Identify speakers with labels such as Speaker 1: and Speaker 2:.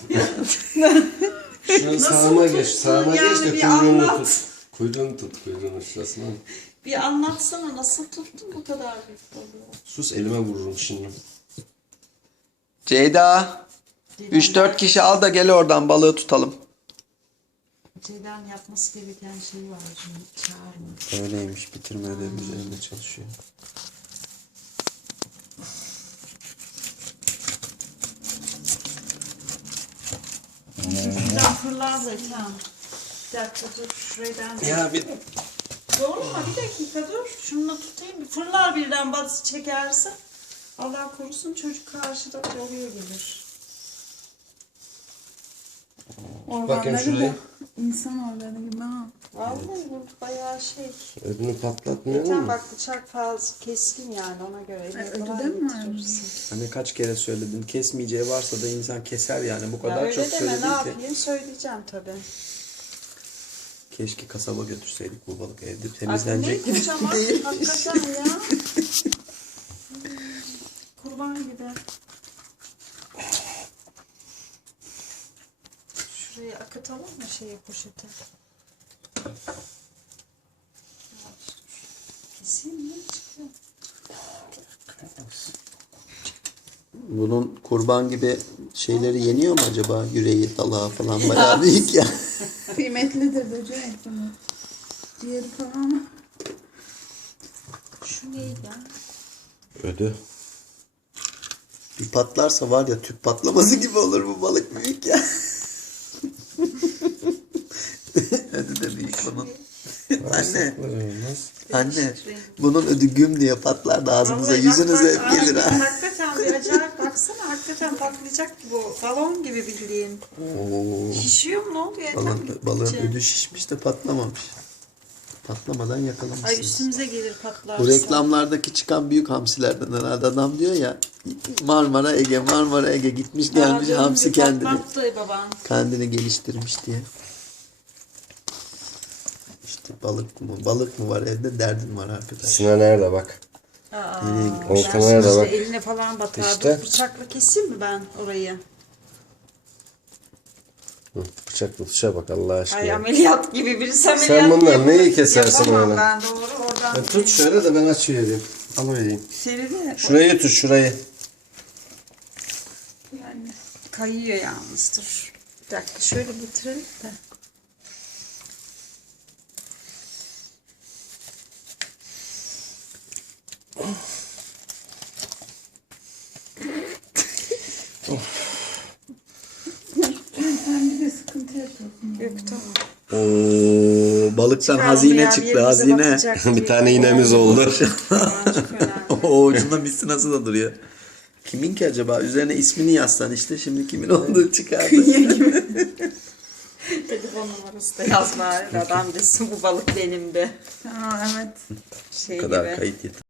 Speaker 1: Şunu sağıma geç. Sağıma
Speaker 2: yani
Speaker 1: geç de
Speaker 2: bir
Speaker 1: kuyruğunu
Speaker 2: anlat.
Speaker 1: tut. Kuyruğunu tut. Kuyruğunu şurasına.
Speaker 2: Bir anlatsana nasıl tuttun bu kadar büyük balığı?
Speaker 1: Sus elime vururum şimdi.
Speaker 3: Ceyda. 3-4 kişi al da gel oradan balığı tutalım.
Speaker 2: Ceyda'nın yapması gereken şey var. Şimdi çağırma.
Speaker 1: Öyleymiş. Bitirme ödevi üzerinde çalışıyor.
Speaker 2: Şuradan fırlar zaten. Bir dakika dur. Şurayı ben...
Speaker 1: Ya bir...
Speaker 2: Doğru mu? Bir dakika dur. Şunu tutayım. Bir fırlar birden batı çekerse. Allah korusun çocuk karşıda oraya gelir.
Speaker 1: Bakayım şurayı.
Speaker 4: İnsan organı gibi ha.
Speaker 2: Vallahi bu bayağı şey.
Speaker 1: Ödünü patlatmıyor
Speaker 2: Zaten
Speaker 1: mu?
Speaker 2: bak bıçak fazla keskin yani ona göre. Eline
Speaker 4: ödü
Speaker 2: kolay
Speaker 4: de mi
Speaker 2: getirirsin.
Speaker 3: Hani kaç kere söyledim, kesmeyeceği varsa da insan keser yani, bu
Speaker 2: Ya
Speaker 3: kadar
Speaker 2: öyle
Speaker 3: çok
Speaker 2: deme ne
Speaker 3: söyledim ki.
Speaker 2: yapayım söyleyeceğim tabii.
Speaker 3: Keşke kasaba götürseydik bu balık, evde
Speaker 2: Ay, ne
Speaker 3: temizlenecek.
Speaker 2: yapacağım
Speaker 3: Değil.
Speaker 2: hakikaten ya. Kurban gibi. Şurayı akıtalım mı şeye poşete? Keseyim mi? Çıkıyor.
Speaker 3: Bunun kurban gibi şeyleri yeniyor mu acaba? Yüreği, dalağı falan bayağı büyük ya.
Speaker 4: Kıymetlidir böcek bunu. Diğeri falan.
Speaker 2: Şu neydi ya?
Speaker 1: Ödü.
Speaker 3: Bir patlarsa var ya, tüp patlaması gibi olur bu balık, büyük ya. Ödü de büyük bunun. Anne, anne, bunun ödü güm diye patlar da ağzınıza,
Speaker 2: Vallahi
Speaker 3: yüzünüze
Speaker 2: bak,
Speaker 3: hep gelir ha.
Speaker 2: Hakikaten bir acayip baksana, hakikaten patlayacak gibi o. Balon gibi bildiğin.
Speaker 3: Oo.
Speaker 2: Şişiyor mu, ne oluyor? Yeter mi
Speaker 3: Balığın
Speaker 2: gittikçe?
Speaker 3: ödü şişmiş de patlamamış. Patlamadan
Speaker 2: Ay
Speaker 3: yakalamışsınız.
Speaker 2: üstümüze gelir patlarsa.
Speaker 3: Bu reklamlardaki çıkan büyük hamsilerden herhalde, adam diyor ya, Marmara Ege, Marmara Ege, gitmiş gelmiş
Speaker 2: Aa,
Speaker 3: hamsi
Speaker 2: bir
Speaker 3: kendini
Speaker 2: patlattı baban.
Speaker 3: kendini geliştirmiş diye. İşte balık mı var evde, derdin var arkadaş.
Speaker 1: Sinan nerede bak.
Speaker 2: Aa,
Speaker 1: Olta
Speaker 2: ben
Speaker 1: nerede
Speaker 2: şimdi
Speaker 1: bak.
Speaker 2: eline falan batar.
Speaker 1: İşte.
Speaker 2: Dur, bıçakla keseyim mi ben orayı?
Speaker 1: Hı, bıçakla tuşa bak Allah aşkına.
Speaker 2: Ay ameliyat gibi birisi ameliyat
Speaker 1: bundan
Speaker 2: yapıyor.
Speaker 1: neyi kesersin
Speaker 2: Yapamam
Speaker 1: öyle?
Speaker 2: ben doğru oradan.
Speaker 1: Ya tut şöyle de ben açıvereyim. Alıvereyim.
Speaker 2: Seni de
Speaker 1: Şurayı tut şurayı.
Speaker 4: Yani.
Speaker 2: kayıyor yalnız dur. Bir dakika şöyle getirelim de.
Speaker 4: Sen bir de sıkıntı yapıyorsun.
Speaker 2: Yok tamam.
Speaker 3: Oo, balıktan
Speaker 2: Çıkarma
Speaker 3: hazine
Speaker 2: ya,
Speaker 3: çıktı,
Speaker 2: yerimize
Speaker 3: hazine.
Speaker 2: batacak
Speaker 1: Bir
Speaker 2: diye.
Speaker 1: tane iğnemiz oldu.
Speaker 2: Aman çok önemli.
Speaker 3: O ucunda misinası da duruyor. Kimin ki acaba? Üzerine ismini yazsan işte, şimdi kimin olduğu çıkardı.
Speaker 2: Telefon numarası da yaz bari. Adam desin bu balık benim de.
Speaker 4: Ha evet.
Speaker 2: Şey
Speaker 3: Bu kadar
Speaker 2: gibi.
Speaker 3: kayıt yeter.